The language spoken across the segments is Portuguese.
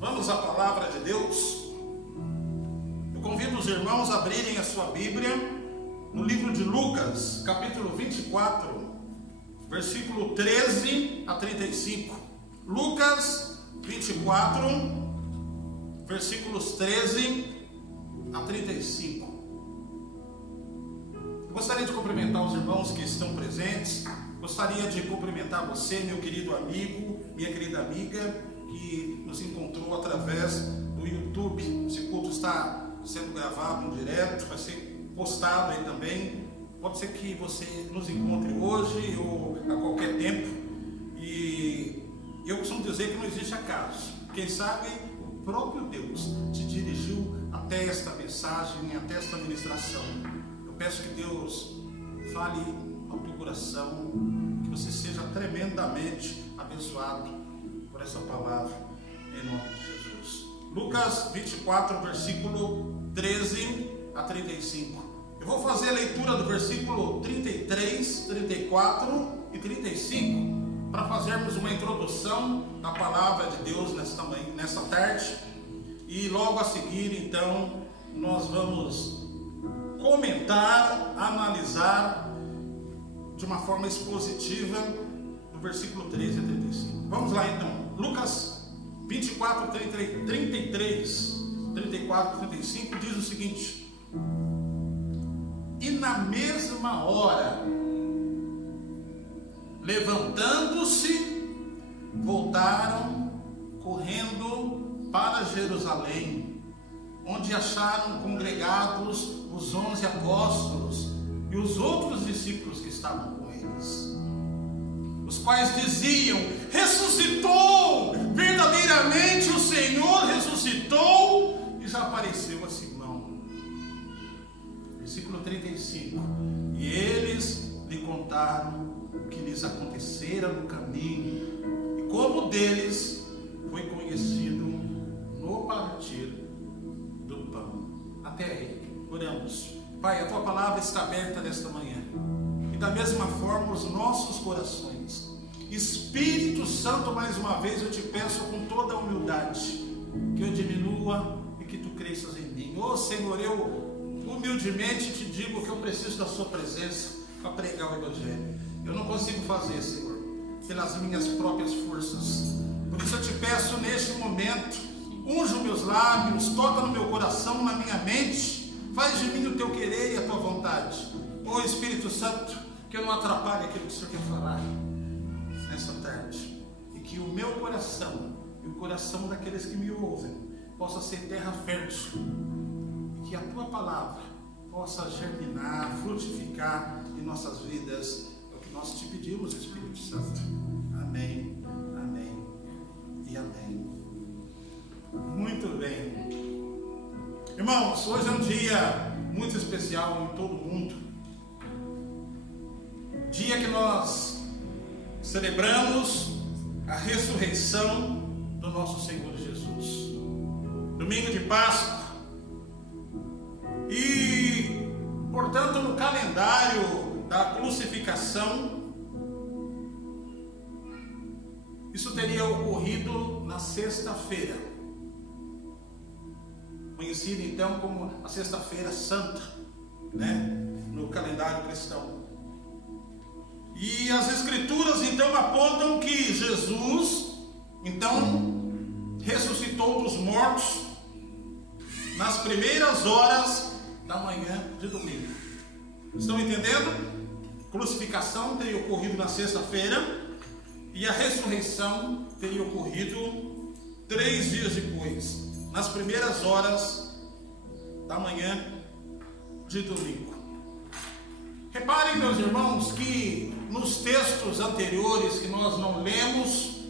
Vamos à palavra de Deus. Eu convido os irmãos a abrirem a sua Bíblia no livro de Lucas, capítulo 24, versículo 13 a 35. Lucas 24, versículos 13 a 35. Eu gostaria de cumprimentar os irmãos que estão presentes. Gostaria de cumprimentar você, meu querido amigo, minha querida amiga, que nos encontrou através do YouTube. Esse culto está sendo gravado em direto, vai ser postado aí também. Pode ser que você nos encontre hoje ou a qualquer tempo. E eu costumo dizer que não existe acaso. Quem sabe o próprio Deus te dirigiu até esta mensagem, até esta ministração. Eu peço que Deus fale ao teu coração, que você seja tremendamente abençoado por essa palavra, em nome de Jesus. Lucas 24, versículo 13 a 35. Eu vou fazer a leitura do versículo 33, 34 e 35, para fazermos uma introdução da palavra de Deus nesta tarde. E logo a seguir, então, nós vamos comentar, analisar de uma forma expositiva do versículo 13 a 35. Vamos lá então. Lucas 24, 33, 34 e 35 diz o seguinte: e na mesma hora, levantando-se, voltaram correndo para Jerusalém, onde acharam congregados os 11 apóstolos e os outros discípulos que estavam com eles, os quais diziam: ressuscitou, verdadeiramente o Senhor ressuscitou e já apareceu a Simão. Versículo 35. E eles lhe contaram o que lhes acontecera no caminho e como deles foi conhecido no partir do pão. Até aí, oramos. Pai, a tua palavra está aberta nesta manhã, e da mesma forma os nossos corações. Espírito Santo, mais uma vez eu te peço com toda a humildade, que eu diminua e que tu cresças em mim. Ô Senhor, eu humildemente te digo que eu preciso da sua presença para pregar o Evangelho. Eu não consigo fazer, Senhor, pelas minhas próprias forças. Por isso eu te peço neste momento, unge os meus lábios, toca no meu coração, na minha mente, faz de mim o teu querer e a tua vontade. Ô Espírito Santo, que eu não atrapalhe aquilo que o Senhor quer falar nessa tarde, e que o meu coração e o coração daqueles que me ouvem possa ser terra fértil, e que a tua palavra possa germinar, frutificar em nossas vidas. É o que nós te pedimos, Espírito Santo. Amém, amém e amém. Muito bem. Irmãos, hoje é um dia muito especial em todo o mundo. Dia que nós celebramos a ressurreição do nosso Senhor Jesus. Domingo de Páscoa. E, portanto, no calendário da crucificação, isso teria ocorrido na sexta-feira, conhecida então como a Sexta-feira Santa, no calendário cristão. E as Escrituras então apontam que Jesus então ressuscitou dos mortos nas primeiras horas da manhã de domingo. Estão entendendo? A crucificação teria ocorrido na sexta-feira e a ressurreição teria ocorrido 3 dias depois, nas primeiras horas da manhã de domingo. Reparem, meus irmãos, que nos textos anteriores que nós não lemos,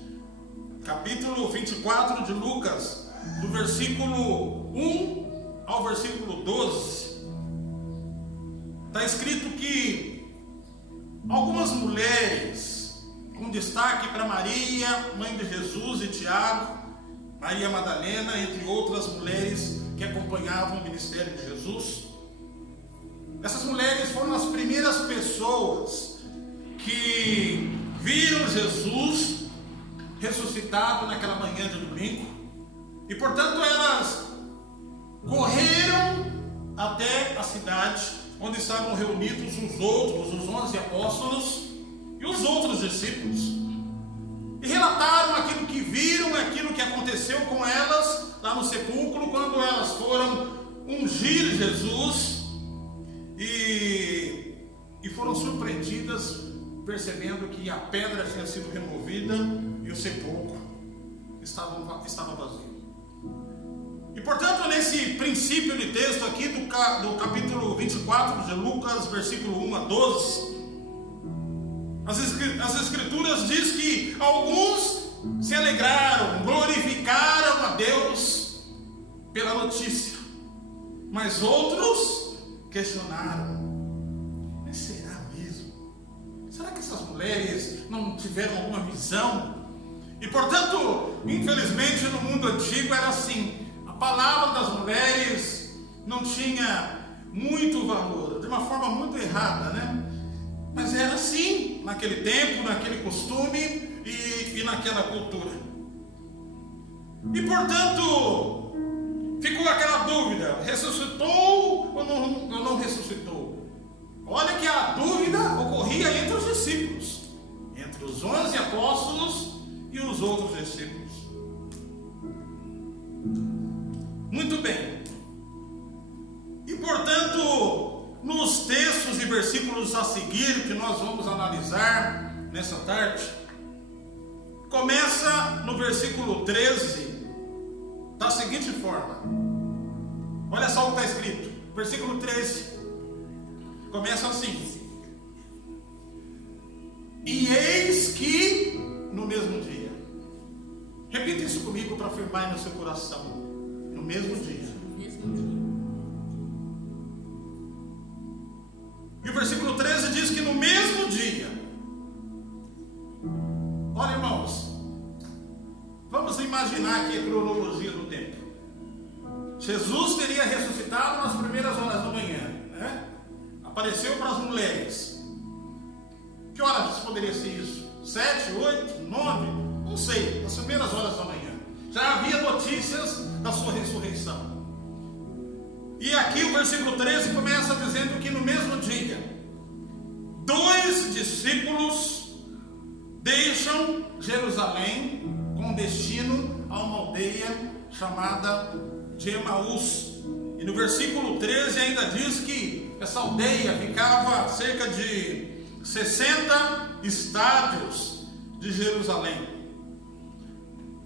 capítulo 24 de Lucas, do versículo 1 ao versículo 12, está escrito que algumas mulheres, com destaque para Maria, mãe de Jesus, e Tiago, Maria Madalena, entre outras mulheres que acompanhavam o ministério de Jesus, essas mulheres foram as primeiras pessoas que viram Jesus ressuscitado naquela manhã de domingo. E portanto elas correram até a cidade onde estavam reunidos os 11 apóstolos e os outros discípulos, e relataram aquilo que viram, aquilo que aconteceu com elas lá no sepulcro, quando elas foram ungir Jesus e foram surpreendidas percebendo que a pedra tinha sido removida e o sepulcro estava vazio. E portanto, nesse princípio de texto aqui do capítulo 24 de Lucas, versículo 1 a 12, as escrituras diz que alguns se alegraram, glorificaram a Deus pela notícia, mas outros questionaram: mas será mesmo? Será que essas mulheres não tiveram alguma visão? E portanto, infelizmente no mundo antigo era assim, a palavra das mulheres não tinha muito valor, de uma forma muito errada, né? Mas era assim, naquele tempo, naquele costume e naquela cultura. E portanto, ficou aquela dúvida: ressuscitou ou não ressuscitou? Olha que a dúvida ocorria entre os discípulos, entre os 11 apóstolos e os outros discípulos. Muito bem. E portanto, nos textos e versículos a seguir que nós vamos analisar nessa tarde, começa no versículo 13 da seguinte forma. Olha só o que está escrito. Versículo 13 começa assim: e eis que no mesmo dia. Repita isso comigo para afirmar no seu coração: no mesmo dia. E o versículo 13 diz que no mesmo dia. Olha, irmãos, vamos imaginar aqui a cronologia do tempo. Jesus teria ressuscitado nas primeiras horas da manhã, né? Apareceu para as mulheres. Que horas poderia ser isso? 7, 8, 9? Não sei, nas primeiras horas da manhã. Já havia notícias da sua ressurreição. E aqui o versículo 13 começa dizendo que no mesmo dia, 2 discípulos deixam Jerusalém com destino a uma aldeia chamada de Emaús. E no versículo 13 ainda diz que essa aldeia ficava a cerca de 60 estádios de Jerusalém.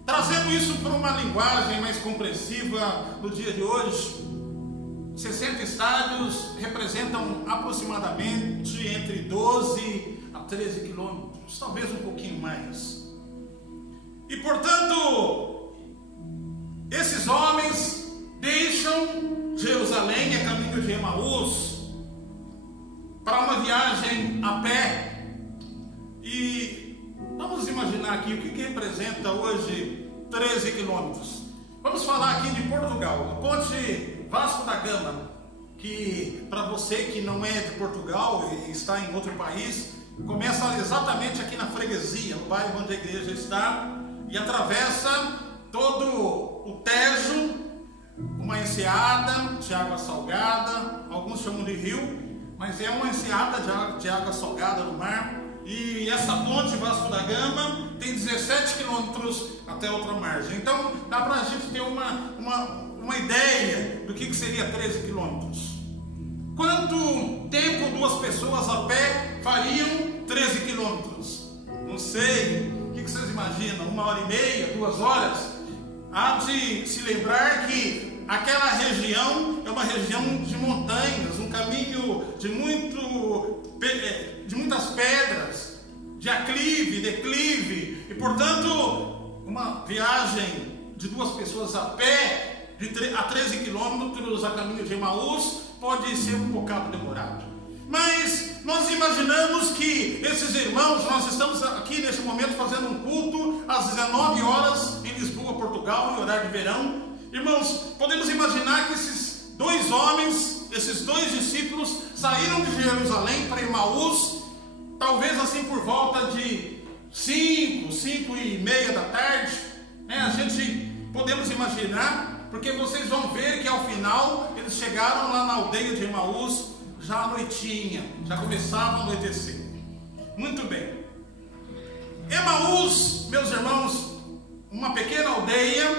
Trazendo isso para uma linguagem mais compreensiva no dia de hoje, 60 estádios representam aproximadamente entre 12 a 13 quilômetros, talvez um pouquinho mais. E portanto, esses homens deixam Jerusalém a caminho de Emaús para uma viagem a pé. E vamos imaginar aqui o que representa hoje 13 quilômetros. Vamos falar aqui de Portugal, a ponte Vasco da Gama, que para você que não é de Portugal e está em outro país, começa exatamente aqui na freguesia, no bairro onde a igreja está, e atravessa todo o Tejo, uma enseada de água salgada, alguns chamam de rio, mas é uma enseada de água salgada no mar. E essa ponte Vasco da Gama tem 17 quilômetros até a outra margem. Então dá para a gente ter uma ideia do que seria 13 quilômetros. Quanto tempo 2 pessoas a pé fariam 13 quilômetros? Não sei. O que vocês imaginam? 1h30, 2 horas? Há de se lembrar que aquela região é uma região de montanhas, um caminho de muitas pedras, de aclive, declive, e portanto uma viagem de 2 pessoas a pé a 13 quilômetros a caminho de Emaús pode ser um bocado demorado. Mas nós imaginamos que esses irmãos, nós estamos aqui nesse momento fazendo um culto às 19 horas em Lisboa, Portugal, em horário de verão. Irmãos, podemos imaginar que esses 2 homens, esses 2 discípulos saíram de Jerusalém para Emaús, talvez assim por volta de 5h30 da tarde, né? A gente podemos imaginar imaginar, porque vocês vão ver que ao final eles chegaram lá na aldeia de Emaús, já à noitinha, já começava a anoitecer. Muito bem. Emaús, meus irmãos, uma pequena aldeia,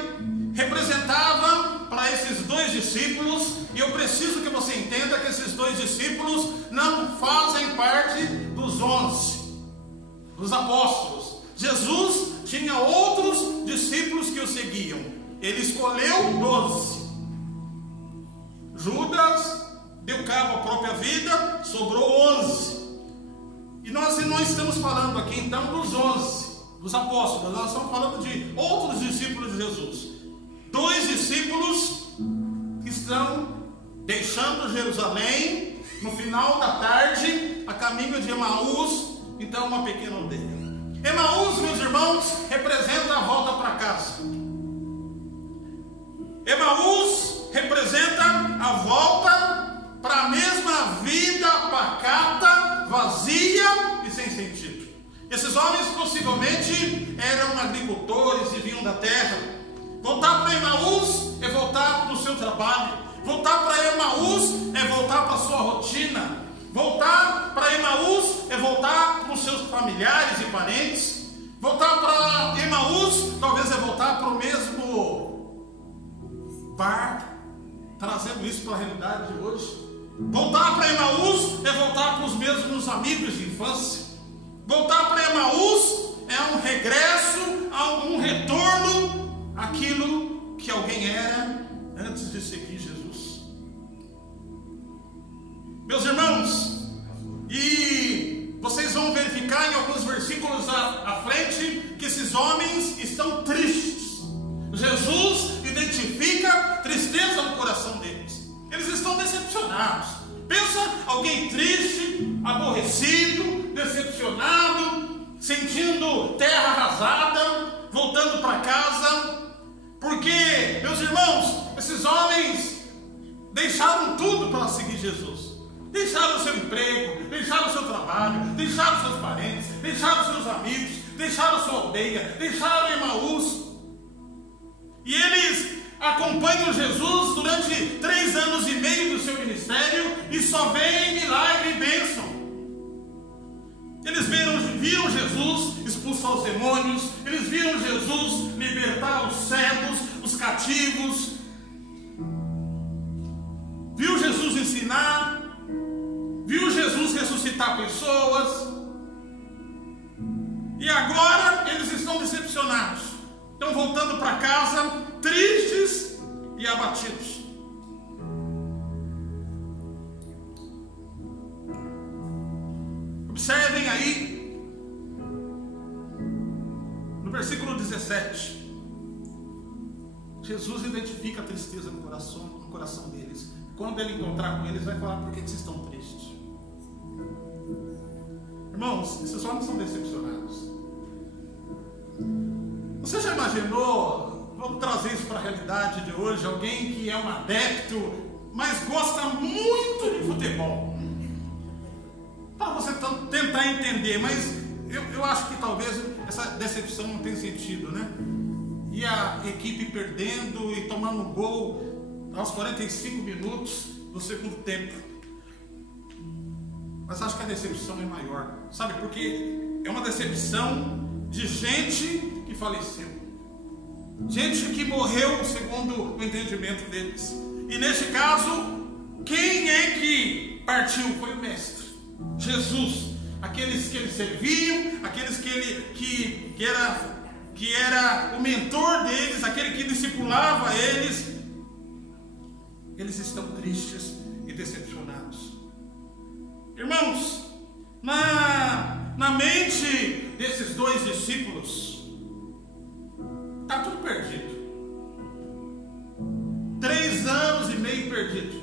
representava para esses dois discípulos, e eu preciso que você entenda que esses dois discípulos não fazem parte dos 11, dos apóstolos. Jesus tinha outros discípulos que o seguiam. Ele escolheu 12. Judas deu cabo à própria vida, sobrou 11. E nós não estamos falando aqui então dos 11, dos apóstolos, nós estamos falando de outros discípulos de Jesus. 2 discípulos que estão deixando Jerusalém no final da tarde, a caminho de Emaús, então uma pequena aldeia. Emaús, meus irmãos, representa a volta para casa. Emaús representa a volta para a mesma vida pacata, vazia e sem sentido. Esses homens possivelmente eram agricultores e vinham da terra. Voltar para Emaús é voltar para o seu trabalho. Voltar para Emaús é voltar para a sua rotina. Voltar para Emaús é voltar para os seus familiares e parentes. Voltar para Emaús talvez é voltar para o mesmo bar, trazendo isso para a realidade de hoje. Voltar para Emaús é voltar para os mesmos amigos de infância. Voltar para Emaús é um regresso, um retorno àquilo que alguém era antes de seguir Jesus. Meus irmãos, e vocês vão verificar em alguns versículos à frente que esses homens estão tristes. Jesus identifica tristeza no coração deles. Eles estão decepcionados. Pensa alguém triste, aborrecido, decepcionado, sentindo terra arrasada, voltando para casa. Porque, meus irmãos, esses homens deixaram tudo para seguir Jesus. Deixaram o seu emprego, deixaram o seu trabalho, deixaram os seus parentes, deixaram os seus amigos, deixaram a sua aldeia, deixaram Emaús. E eles acompanham Jesus durante 3 anos e meio do seu ministério e só veem milagre e bênção. Eles viram Jesus expulsar os demônios, eles viram Jesus libertar os cegos, os cativos, viu Jesus ensinar, viu Jesus ressuscitar pessoas, e agora eles estão decepcionados. Estão voltando para casa tristes e abatidos. Observem aí no versículo 17. Jesus identifica a tristeza no coração deles. Quando ele encontrar com eles, vai falar: por que vocês estão tristes? Irmãos, esses homens são decepcionados. Você já imaginou, vamos trazer isso para a realidade de hoje, alguém que é um adepto, mas gosta muito de futebol? Para você tentar entender, mas eu acho que talvez essa decepção não tenha sentido, né? E a equipe perdendo e tomando um gol aos 45 minutos do segundo tempo. Mas acho que a decepção é maior, sabe? Porque é uma decepção de gente que faleceu, gente que morreu segundo o entendimento deles. E neste caso, quem é que partiu? Foi o Mestre, Jesus. Aqueles que eles serviam, aqueles que era o mentor deles, aquele que discipulava eles. Eles estão tristes e decepcionados. Irmãos, na mente desses 2 discípulos está tudo perdido. 3 anos e meio perdido.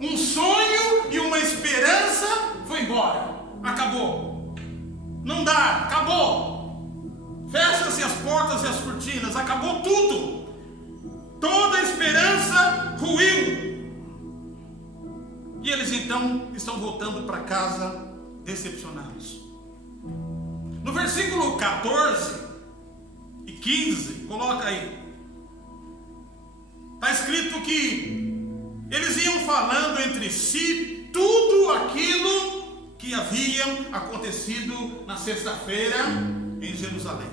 Um sonho e uma esperança foi embora. Acabou. Não dá, acabou. Fecha-se as portas e as cortinas, acabou tudo. Toda a esperança ruiu. E eles então estão voltando para casa decepcionados. No versículo 14 e 15, coloca aí. escrito que eles iam falando entre si tudo aquilo que havia acontecido na sexta-feira em Jerusalém.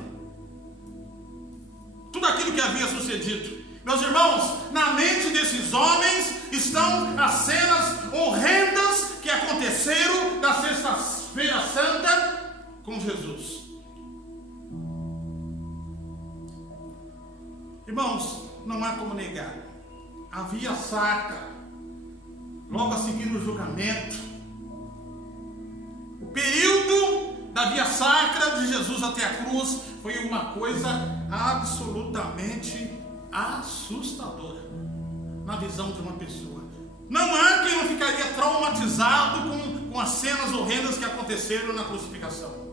Tudo aquilo que havia sucedido. Meus irmãos, na mente desses homens estão as cenas horrendas que aconteceram na sexta-feira santa com Jesus. Irmãos, não há como negar. Havia sacra, logo a seguir o julgamento. O período da via sacra de Jesus até a cruz foi uma coisa absolutamente assustadora na visão de uma pessoa. Não há quem não ficaria traumatizado com as cenas horrendas que aconteceram na crucificação.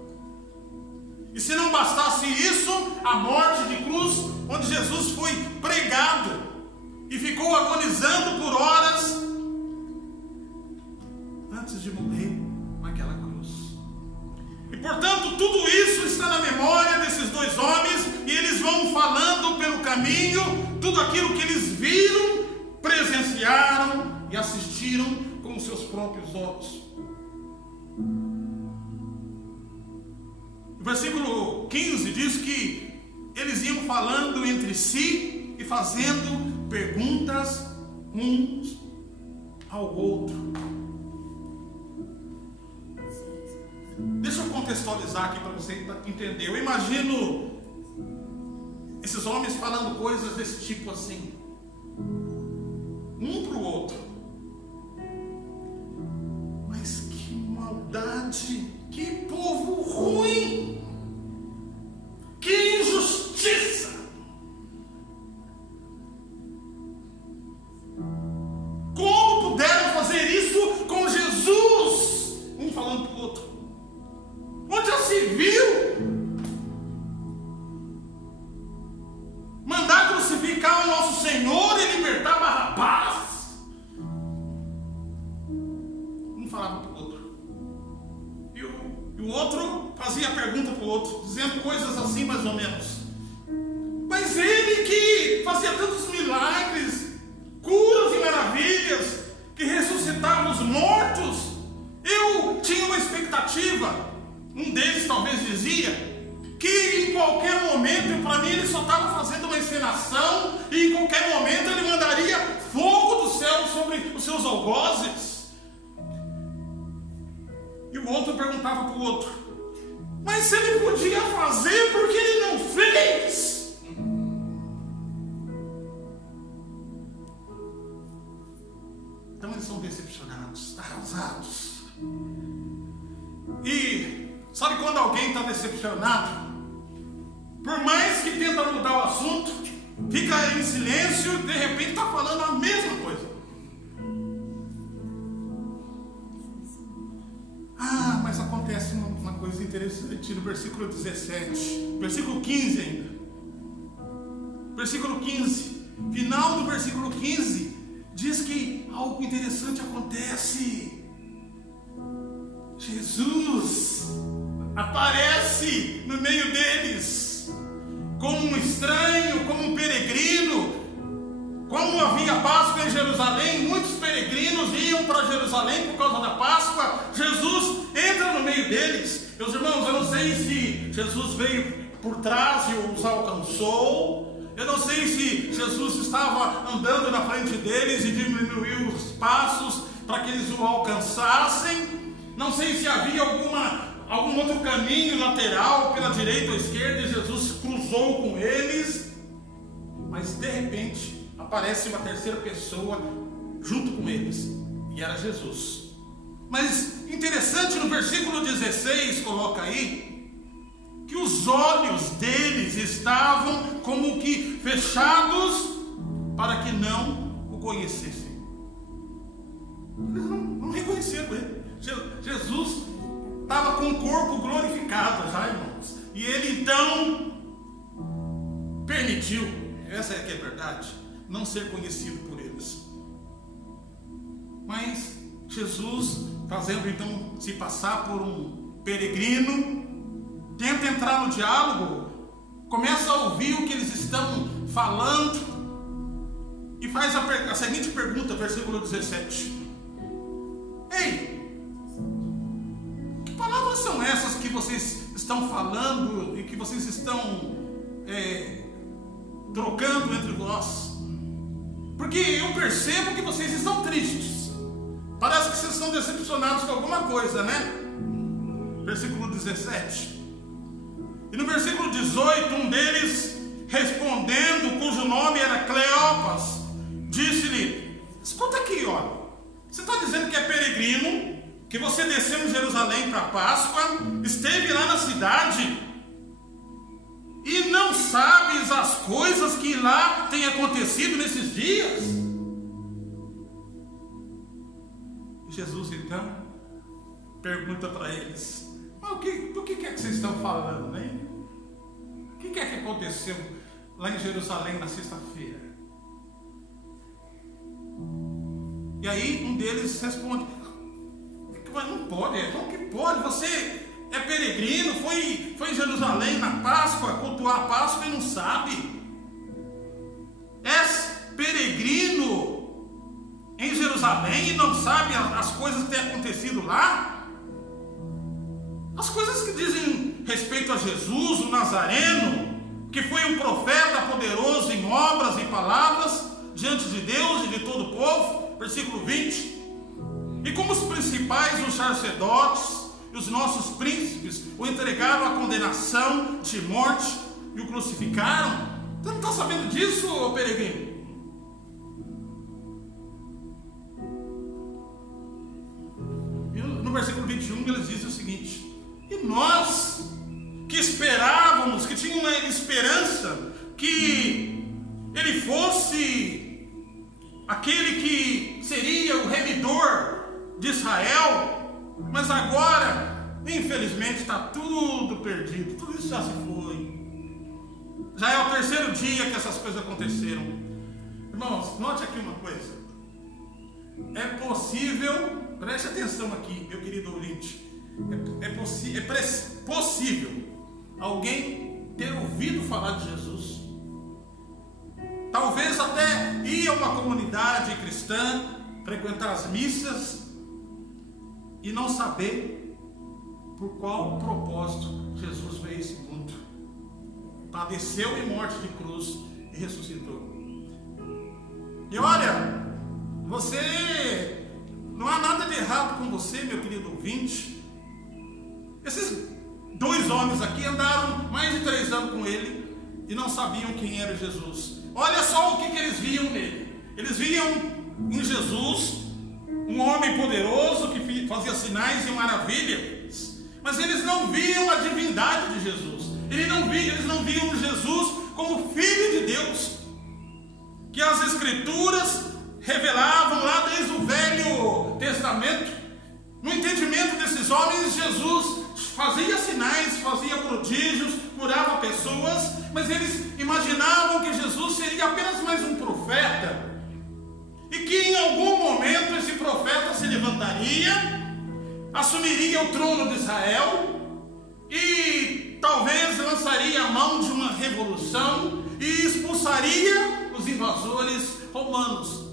E se não bastasse isso, a morte de cruz, onde Jesus foi pregado e ficou agonizando por horas antes de morrer naquela cruz. E portanto, tudo isso está na memória desses dois homens, e eles vão falando pelo caminho tudo aquilo que eles viram, presenciaram e assistiram com os seus próprios olhos. O versículo 15 diz que eles iam falando entre si e fazendo perguntas uns ao outro. Deixa eu contextualizar aqui para você entender. Eu imagino esses homens falando coisas desse tipo assim, um para o outro. Mas que maldade, que povo ruim, que injustiça. Como puderam fazer isso com Jesus? Um falando para o outro. Onde já se viu mandar crucificar o nosso Senhor e libertar Barrabás? Um falava para o outro, e o outro fazia pergunta para o outro, dizendo coisas assim mais ou menos. Mas ele que fazia tantos milagres, curas e maravilhas, que ressuscitava os mortos, eu tinha uma expectativa. Um deles talvez dizia que em qualquer momento, para mim, ele só estava fazendo uma encenação, e em qualquer momento ele mandaria fogo do céu sobre os seus algozes. E o outro perguntava para o outro: mas se ele podia fazer, por que ele não fez? Então eles são decepcionados, arrasados. E sabe quando alguém está decepcionado? Por mais que tenta mudar o assunto, fica em silêncio e de repente está falando a mesma coisa. Ah, mas acontece uma coisa interessante no versículo 17, versículo 15 ainda. Versículo 15, final do versículo 15, diz que algo interessante acontece. Jesus aparece no meio deles, como um estranho, como um peregrino. Como havia Páscoa em Jerusalém, muitos peregrinos iam para Jerusalém por causa da Páscoa. Jesus entra no meio deles. Meus irmãos, eu não sei se Jesus veio por trás e os alcançou. Eu não sei se Jesus estava andando na frente deles e diminuiu os passos para que eles o alcançassem. Não sei se havia algum outro caminho lateral, pela direita ou esquerda, e Jesus cruzou com eles. Mas de repente aparece uma terceira pessoa junto com eles, e era Jesus. Mas interessante, no versículo 16 coloca aí que os olhos deles estavam como que fechados para que não o conhecessem. Eles não reconheceram ele. Jesus estava com o corpo glorificado já, irmãos, e ele então permitiu, essa é que é a verdade, não ser conhecido por eles. Mas Jesus, fazendo então se passar por um peregrino, tenta entrar no diálogo, começa a ouvir o que eles estão falando, e faz a seguinte pergunta, versículo 17: Ei, que palavras são essas que vocês estão falando e que vocês estão trocando entre vós? Porque eu percebo que vocês estão tristes. Parece que vocês estão decepcionados com alguma coisa, né? Versículo 17. E no versículo 18, um deles, respondendo, cujo nome era Cleopas, disse-lhe: escuta aqui, olha, você está dizendo que é peregrino, que você desceu em Jerusalém para a Páscoa, esteve lá na cidade e não sabes as coisas que lá têm acontecido nesses dias? Jesus então pergunta para eles: mas do que é que vocês estão falando, hein? O que é que aconteceu lá em Jerusalém na sexta-feira? E aí um deles responde: mas não pode, como que pode? Você é peregrino, foi em Jerusalém na Páscoa, cultuar a Páscoa e não sabe? És peregrino em Jerusalém e não sabe as coisas que têm acontecido lá? As coisas que dizem respeito a Jesus, o Nazareno, que foi um profeta poderoso em obras e palavras diante de Deus e de todo o povo, versículo 20. E como os principais, os sacerdotes e os nossos príncipes o entregaram à condenação de morte e o crucificaram. Você não está sabendo disso, ô peregrino? E no versículo 21 eles dizem o seguinte: e nós que esperávamos, que tínhamos uma esperança que ele fosse aquele que seria o remidor de Israel, mas agora, infelizmente, está tudo perdido, tudo isso já se foi. Já é o terceiro dia que essas coisas aconteceram. Irmãos, note aqui uma coisa: é possível, preste atenção aqui, meu querido ouvinte, é possível alguém ter ouvido falar de Jesus, talvez até ir a uma comunidade cristã, frequentar as missas e não saber por qual propósito Jesus veio a esse mundo, padeceu em morte de cruz e ressuscitou. E olha, você, não há nada de errado com você, meu querido ouvinte. Esses dois homens aqui andaram mais de 3 anos com ele e não sabiam quem era Jesus. Olha só o que eles viam nele. Eles viam em Jesus um homem poderoso que fazia sinais e maravilhas, mas eles não viam a divindade de Jesus. Eles não viam Jesus como Filho de Deus, que as Escrituras revelavam lá desde o Velho Testamento. No entendimento desses homens, Jesus fazia sinais, fazia prodígios, curava pessoas, mas eles imaginavam que Jesus seria apenas mais um profeta, e que em algum momento esse profeta se levantaria, assumiria o trono de Israel e talvez lançaria a mão de uma revolução e expulsaria os invasores romanos.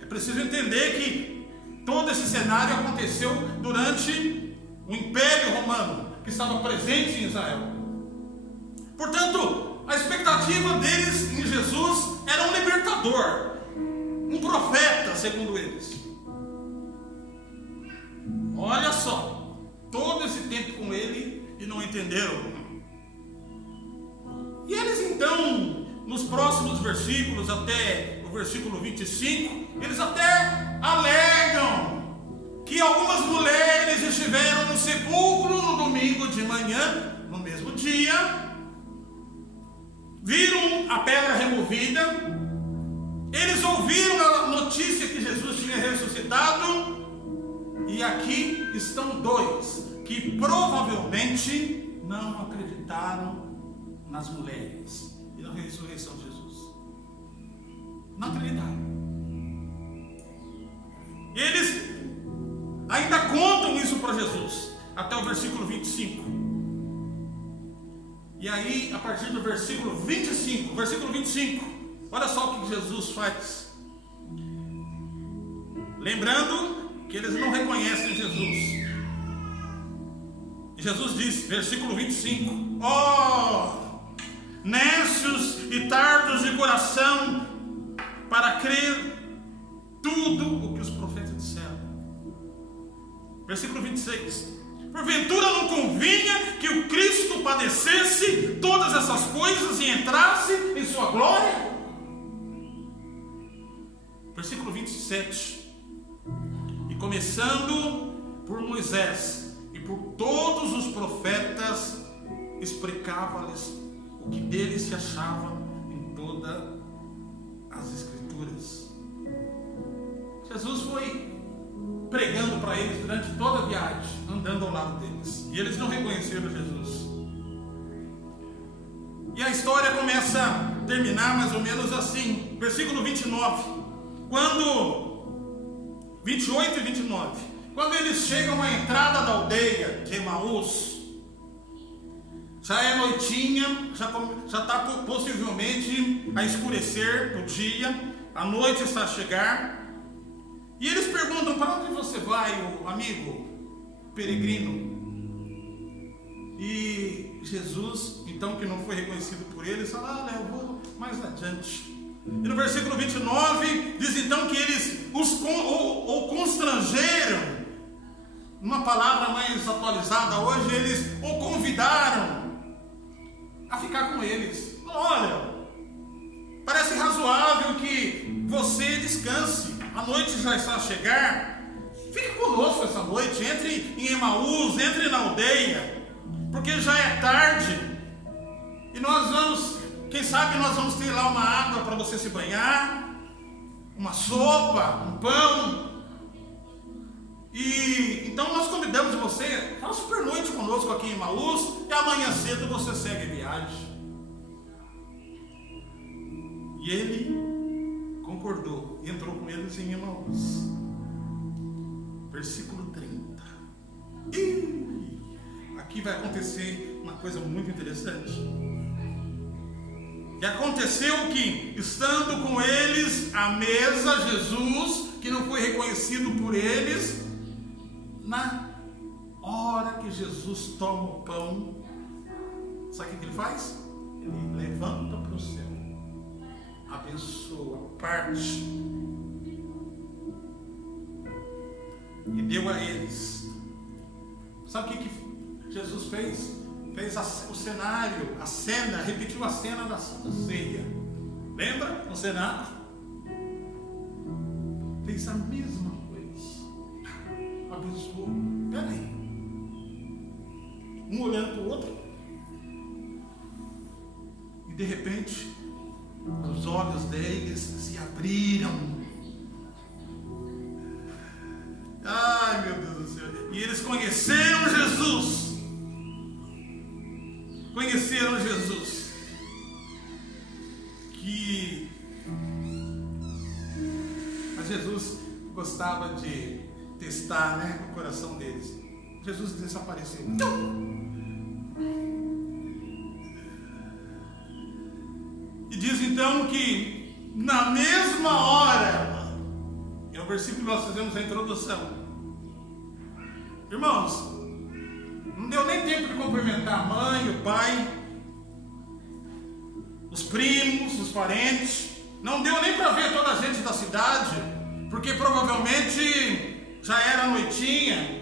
É preciso entender que todo esse cenário aconteceu durante o Império Romano, que estava presente em Israel. Portanto, a expectativa deles em Jesus era um libertador, um profeta, segundo eles. Olha só, todo esse tempo com ele e não entenderam. E eles então, nos próximos versículos, até o versículo 25, eles até alegam que algumas mulheres estiveram no sepulcro no domingo de manhã, no mesmo dia, viram a pedra removida, eles ouviram a notícia que Jesus tinha ressuscitado, e aqui estão dois que provavelmente não acreditaram nas mulheres e na ressurreição de Jesus. Não acreditaram. Eles ainda contam isso para Jesus, até o versículo 25. E aí, a partir do versículo 25, Olha só o que Jesus faz. Lembrando que eles não reconhecem Jesus. E Jesus diz, versículo 25: ó, nécios e tardos de coração, para crer tudo o que os profetas disseram. Versículo 26: porventura não convinha que o Cristo padecesse todas essas coisas e entrasse em sua glória? Versículo 27: e começando por Moisés e por todos os profetas, explicava-lhes o que dele se achava em todas as Escrituras. Jesus foi pregando para eles durante toda a viagem, andando ao lado deles, e eles não reconheceram Jesus. E a história começa a terminar mais ou menos assim, versículo 29, 28 e 29, quando eles chegam à entrada da aldeia de Emaús, já é noitinha, já está possivelmente a escurecer o dia, a noite está a chegar. E eles perguntam: para onde você vai, o amigo peregrino? E Jesus, então, que não foi reconhecido por eles, fala: eu vou mais adiante. E no versículo 29 diz então que eles o constrangeram. Uma palavra mais atualizada hoje, eles o convidaram a ficar com eles. Olha, parece razoável que você descanse. A noite já está a chegar. Fique conosco essa noite. Entre em Emaús, entre na aldeia, porque já é tarde. E nós vamos, quem sabe nós vamos ter lá uma água para você se banhar, uma sopa, um pão. E então nós convidamos você para uma super noite conosco aqui em Emaús, e amanhã cedo você segue a viagem. E ele concordou e entrou com eles em Emaús. Versículo 30. E aqui vai acontecer uma coisa muito interessante. E aconteceu que, estando com eles à mesa, Jesus, que não foi reconhecido por eles, na hora que Jesus toma o pão, sabe o que ele faz? Ele levanta para o céu, abençoa, parte e deu a eles. Sabe o que Jesus fez? Fez o cenário, a cena, repetiu a cena da Santa Ceia. Lembra? No cenário fez a mesma coisa, abençoou. Peraí, um olhando para o outro, e de repente os olhos deles se abriram. Ai, meu Deus do céu. E eles conheceram Jesus. Conheceram Jesus. Mas Jesus gostava de testar, né, o coração deles. Jesus desapareceu. E diz então que na mesma hora, é o versículo que nós fizemos a introdução. Irmãos, não deu nem tempo de cumprimentar a mãe, o pai, os primos, os parentes. Não deu nem para ver toda a gente da cidade, porque provavelmente já era noitinha.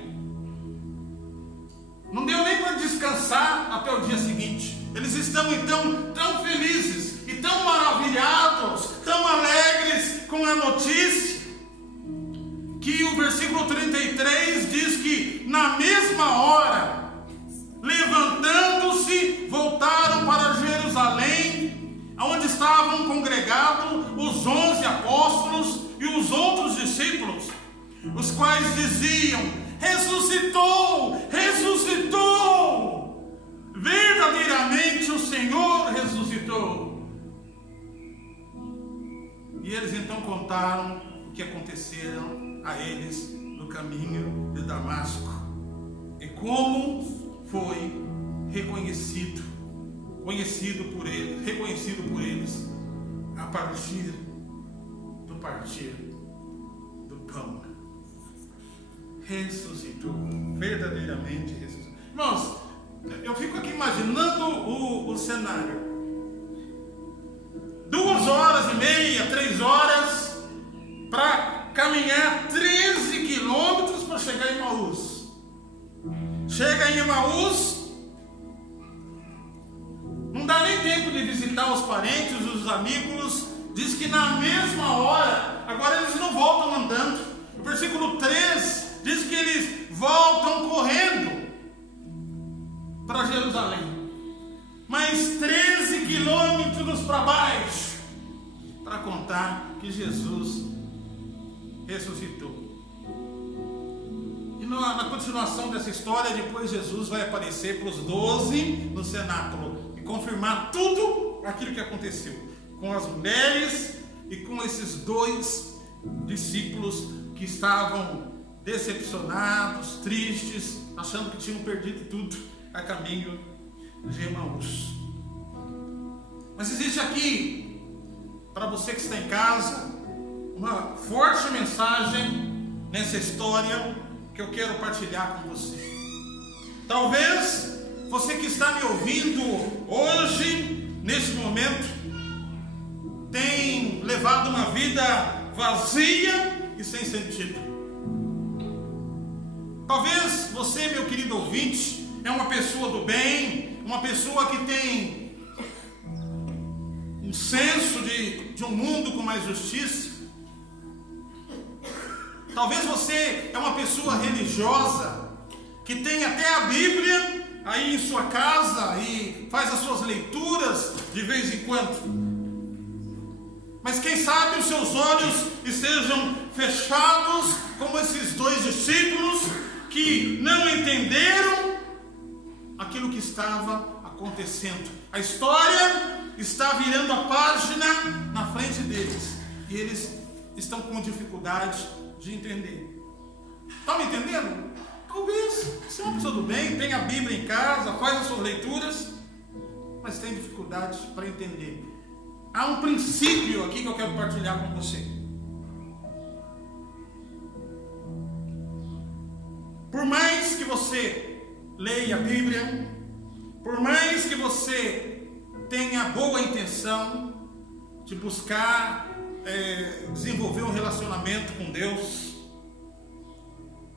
Não deu nem para descansar até o dia seguinte. Eles estão então tão felizes e tão maravilhados, tão alegres com a notícia, que o versículo 33 diz que na mesma hora, levantando-se, voltaram para Jerusalém, onde estavam congregados os 11 apóstolos e os outros discípulos, os quais diziam: ressuscitou, ressuscitou, verdadeiramente o Senhor ressuscitou. E eles então contaram o que aconteceram a eles no caminho de Damasco, e como foi reconhecido por eles a partir do pão. Ressuscitou, verdadeiramente ressuscitou. Irmãos, eu fico aqui imaginando o cenário. 2h30, 3 horas, para caminhar 13 quilômetros para chegar em Emaús. Chega em Emaús, não dá nem tempo de visitar os parentes, os amigos. Diz que na mesma hora, agora eles não voltam andando. O versículo 3 diz que eles voltam correndo para Jerusalém. Mais 13 quilômetros para baixo, para contar que Jesus ressuscitou. E na continuação dessa história, depois Jesus vai aparecer para os 12 no cenáculo e confirmar tudo aquilo que aconteceu com as mulheres e com esses 2 discípulos que estavam decepcionados, tristes, achando que tinham perdido tudo a caminho de Emaús. Mas existe aqui, para você que está em casa, uma forte mensagem nessa história que eu quero partilhar com você. Talvez você que está me ouvindo hoje, neste momento, tem levado uma vida vazia e sem sentido. Talvez você, meu querido ouvinte, é uma pessoa do bem, uma pessoa que tem um senso de um mundo com mais justiça. Talvez você é uma pessoa religiosa, que tem até a Bíblia aí em sua casa e faz as suas leituras de vez em quando. Mas quem sabe os seus olhos estejam fechados, como esses 2 discípulos que não entenderam aquilo que estava acontecendo. A história está virando a página na frente deles e eles estão com dificuldade de entender. Estão me entendendo? Talvez você é uma pessoa do bem, tem a Bíblia em casa, faz as suas leituras, mas tem dificuldade para entender. Há um princípio aqui que eu quero partilhar com você. Por mais que você leia a Bíblia, por mais que você tenha boa intenção de buscar desenvolver um relacionamento com Deus,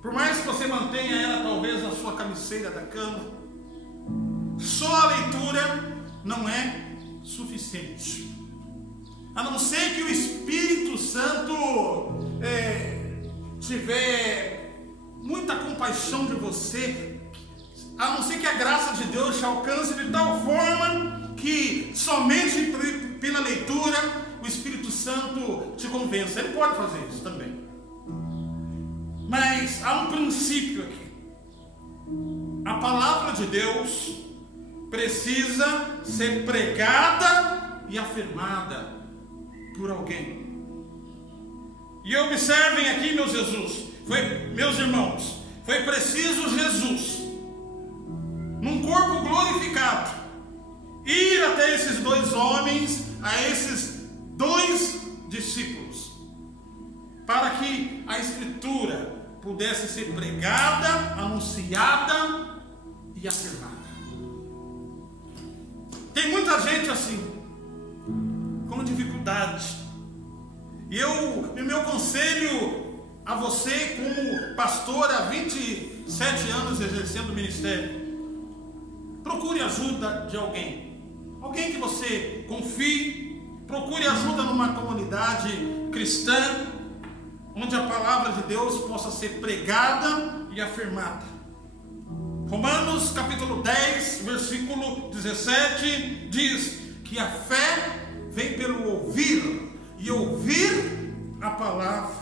por mais que você mantenha ela talvez na sua cabeceira da cama, só a leitura não é suficiente. A não ser que o Espírito Santo tiver muita compaixão de você, a não ser que a graça de Deus te alcance de tal forma que somente pela leitura o Espírito Santo te convença. Ele pode fazer isso também. Mas há um princípio aqui. A palavra de Deus precisa ser pregada e afirmada por alguém. E observem aqui, meus irmãos, foi preciso Jesus, num corpo glorificado, ir até esses 2 homens, a esses 2 discípulos, para que a Escritura pudesse ser pregada, anunciada e afirmada. Tem muita gente assim, com dificuldade. E o meu conselho a você, como pastor há 27 anos exercendo o ministério, procure ajuda de alguém que você confie. Procure ajuda numa comunidade cristã, onde a palavra de Deus possa ser pregada e afirmada. Romanos capítulo 10, versículo 17 diz que a fé vem pelo ouvir, e ouvir a palavra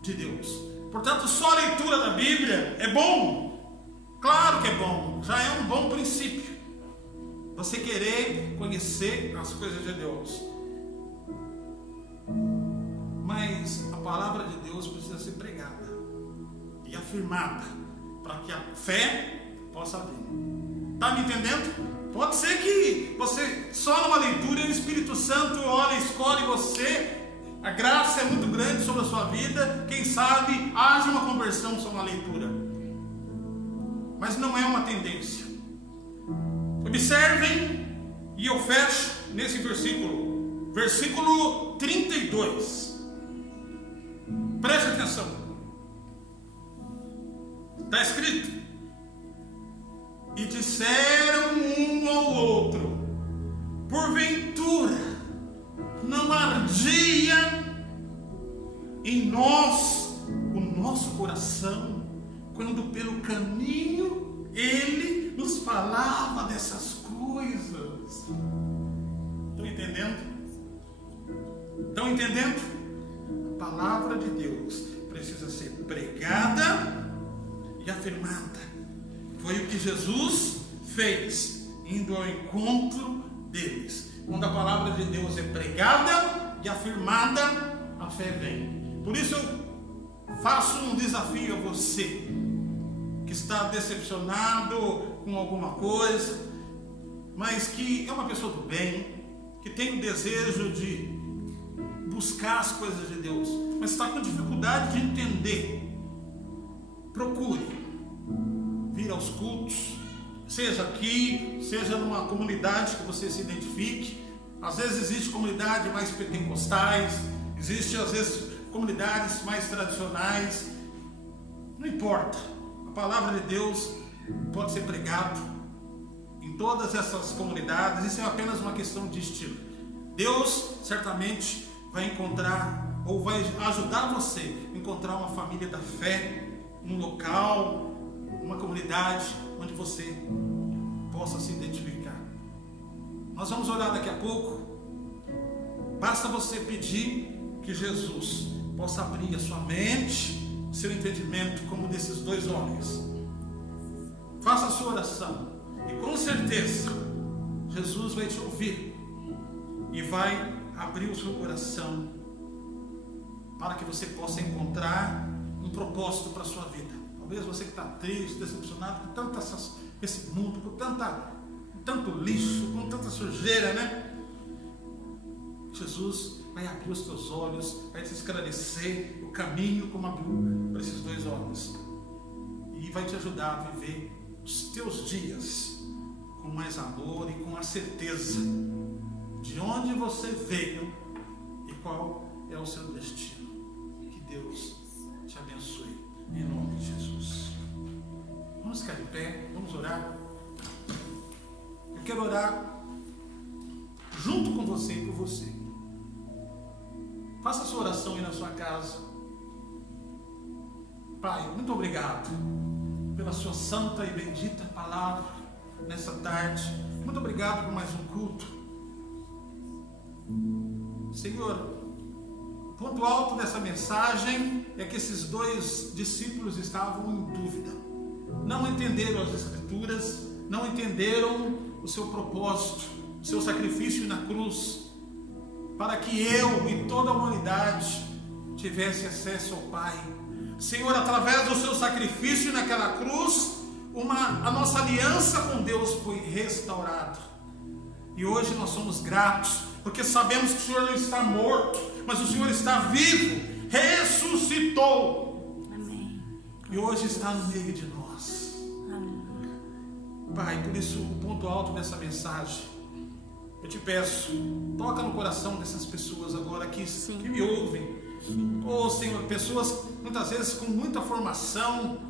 de Deus. Portanto, só a leitura da Bíblia é bom. Claro que é bom, já é um bom princípio você querer conhecer as coisas de Deus. Mas a palavra de Deus precisa ser pregada e afirmada, para que a fé possa vir. Está me entendendo? Pode ser que você só numa leitura o Espírito Espírito Santo, olha, escolhe você, a graça é muito grande sobre a sua vida, quem sabe haja uma conversão só na leitura. Mas não é uma tendência. Observem, e eu fecho nesse versículo 32. Preste atenção. Está escrito: e disseram um ao outro, porventura não ardia em nós o nosso coração, quando pelo caminho ele nos falava dessas coisas? Estão entendendo? Estão entendendo? A palavra de Deus precisa ser pregada e afirmada. Foi o que Jesus fez, indo ao encontro deles. Quando a palavra de Deus é pregada e afirmada, a fé vem. Por isso eu faço um desafio a você que está decepcionado com alguma coisa, mas que é uma pessoa do bem, que tem o desejo de buscar as coisas de Deus, mas está com dificuldade de entender. Procure vir aos cultos, seja aqui, seja numa comunidade que você se identifique. Às vezes existe comunidade mais pentecostais, existe às vezes comunidades mais tradicionais. Não importa, a palavra de Deus pode ser pregada em todas essas comunidades. Isso é apenas uma questão de estilo. Deus certamente vai encontrar, ou vai ajudar você a encontrar uma família da fé, um local, uma comunidade onde você possa se identificar. Nós vamos orar daqui a pouco. Basta você pedir que Jesus possa abrir a sua mente, seu entendimento, como desses dois homens. Faça a sua oração e com certeza Jesus vai te ouvir e vai abrir o seu coração para que você possa encontrar um propósito para a sua vida. Talvez você que está triste, decepcionado com esse mundo, com tanto lixo, com tanta sujeira, né? Jesus vai abrir os teus olhos, vai te esclarecer o caminho como abriu para esses dois homens, e vai te ajudar a viver os teus dias com mais amor e com a certeza de onde você veio e qual é o seu destino. Que Deus te abençoe, em nome de Jesus. Vamos ficar de pé, vamos orar. Eu quero orar junto com você e por você. Faça a sua oração aí na sua casa. Pai, muito obrigado pela sua santa e bendita palavra nessa tarde. Muito obrigado por mais um culto. Senhor, o ponto alto dessa mensagem é que esses dois discípulos estavam em dúvida. Não entenderam as Escrituras, não entenderam o seu propósito, o seu sacrifício na cruz, para que eu e toda a humanidade tivesse acesso ao Pai. Senhor, através do seu sacrifício naquela cruz, a nossa aliança com Deus foi restaurada. E hoje nós somos gratos, porque sabemos que o Senhor não está morto, mas o Senhor está vivo, ressuscitou. Amém. E hoje está no meio de nós. Amém. Pai, por isso o ponto alto dessa mensagem, eu te peço, toca no coração dessas pessoas agora que me ouvem. Oh Senhor, pessoas muitas vezes com muita formação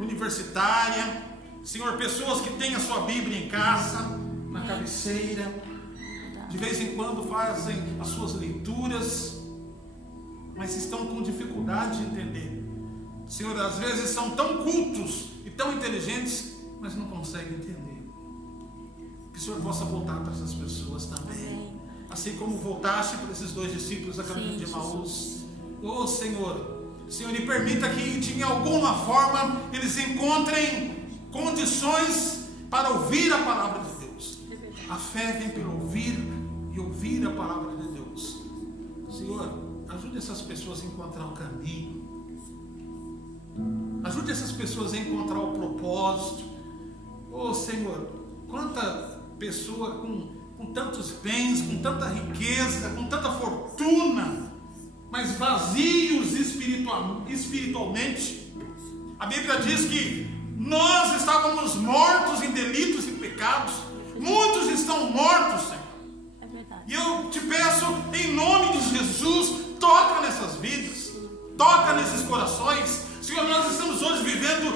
universitária, Senhor, pessoas que têm a sua Bíblia em casa, na cabeceira, de vez em quando fazem as suas leituras, mas estão com dificuldade de entender. Senhor, às vezes são tão cultos e tão inteligentes, mas não conseguem entender. Que o Senhor possa voltar para essas pessoas também, assim como voltaste para esses dois discípulos a caminho de Emaús. Oh Senhor, Senhor, e permita que de alguma forma eles encontrem condições para ouvir a palavra de Deus. A fé vem pelo ouvir e ouvir a palavra de Deus. Senhor, ajude essas pessoas a encontrar o caminho. Ajude essas pessoas a encontrar o propósito. Oh Senhor, quanta pessoa com com tantos bens, com tanta riqueza, com tanta fortuna, mas vazios espiritualmente. A Bíblia diz que nós estávamos mortos em delitos e pecados. Muitos estão mortos, Senhor. É verdade. E eu te peço, em nome de Jesus, toca nessas vidas, toca nesses corações. Senhor, nós estamos hoje vivendo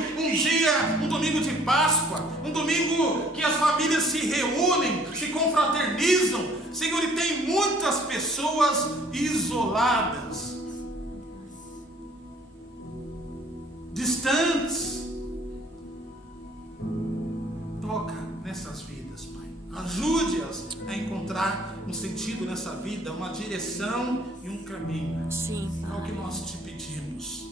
um domingo de Páscoa, um domingo que as famílias se reúnem, se confraternizam. Senhor, e tem muitas pessoas isoladas, distantes. Toca nessas vidas, Pai. Ajude-as a encontrar um sentido nessa vida, uma direção e um caminho. Sim, É o Pai. que nós te pedimos.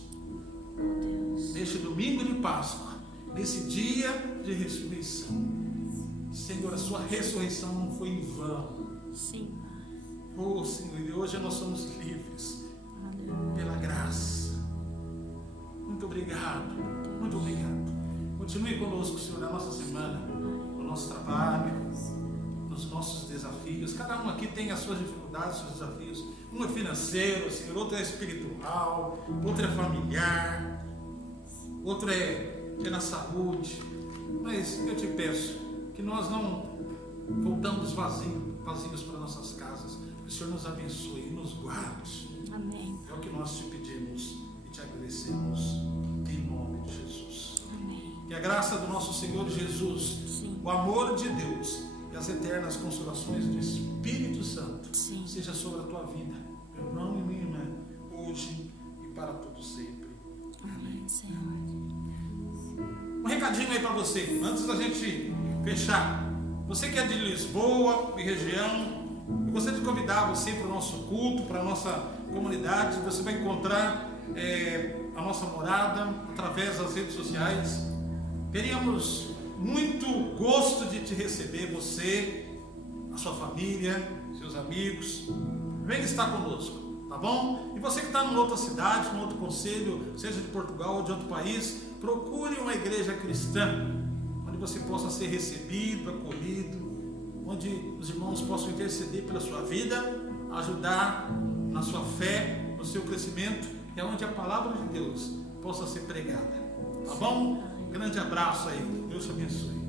Deus. Neste domingo de Páscoa, nesse dia de ressurreição. Senhor, a sua ressurreição não foi em vão. Sim, Pai. Oh, Senhor, e hoje nós somos livres Aleluia. pela graça. Muito obrigado, muito obrigado. Continue conosco, Senhor, na nossa semana, no nosso trabalho, nos nossos desafios. Cada um aqui tem as suas dificuldades, os seus desafios. Um é financeiro, Senhor, outro é espiritual, outro é familiar, outro é na saúde. Mas eu te peço que nós não voltamos vazios para nossas casas. Que o Senhor nos abençoe e nos guarde. Amém. É o que nós te pedimos e te agradecemos em nome de Jesus. Amém. Que a graça do nosso Senhor Jesus, Sim. o amor de Deus e as eternas consolações do Espírito Santo Sim. seja sobre a tua vida, meu irmão e minha irmã, hoje e para todo sempre. Amém, Senhor. Um recadinho aí para você, antes da gente fechar. Você que é de Lisboa e região, eu gostaria de convidar você para o nosso culto, para a nossa comunidade. Você vai encontrar a nossa morada através das redes sociais. Teríamos muito gosto de te receber, você, a sua família, seus amigos. Venha estar conosco, tá bom? E você que está em outra cidade, em outro concelho, seja de Portugal ou de outro país, procure uma igreja cristã, onde você possa ser recebido, acolhido, onde os irmãos possam interceder pela sua vida, ajudar na sua fé, no seu crescimento, e onde a palavra de Deus possa ser pregada, tá bom? Grande abraço aí, Deus te abençoe.